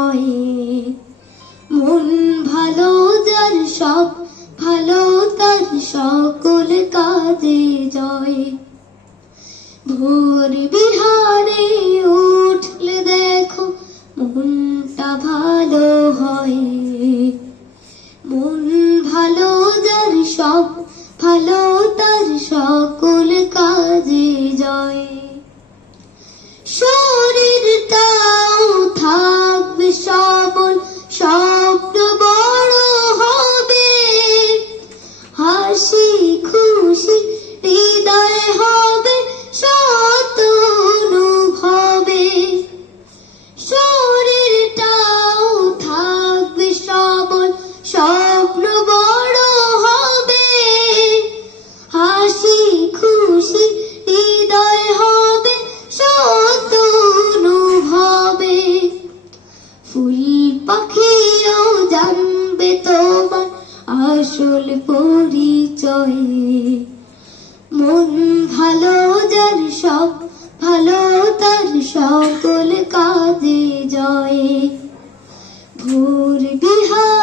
হয়। মন ভালো যার সব ভালো তার সকল কাজে জয়। ভোর বিহারে উঠলে দেখো মনটা ভালো হয়। মন ভালো যার সব ভালো তার সকল কাজে জয়। শরীরটাও থাকবে সবল, স্বপ্ন বড় হবে, হাসি খুশি হৃদয় হবে শত অনুভবে। শরীরটাও থাকবে সবল, স্বপ্ন বড় হবে, হাসি খুশি হৃদয় হবে শত অনুভবে। ফুল পাখিও জানবে তোমার আসল পরিচয়। মন ভালো যার সব ভালো তার সকল কাজে জয়। ভোর বিহার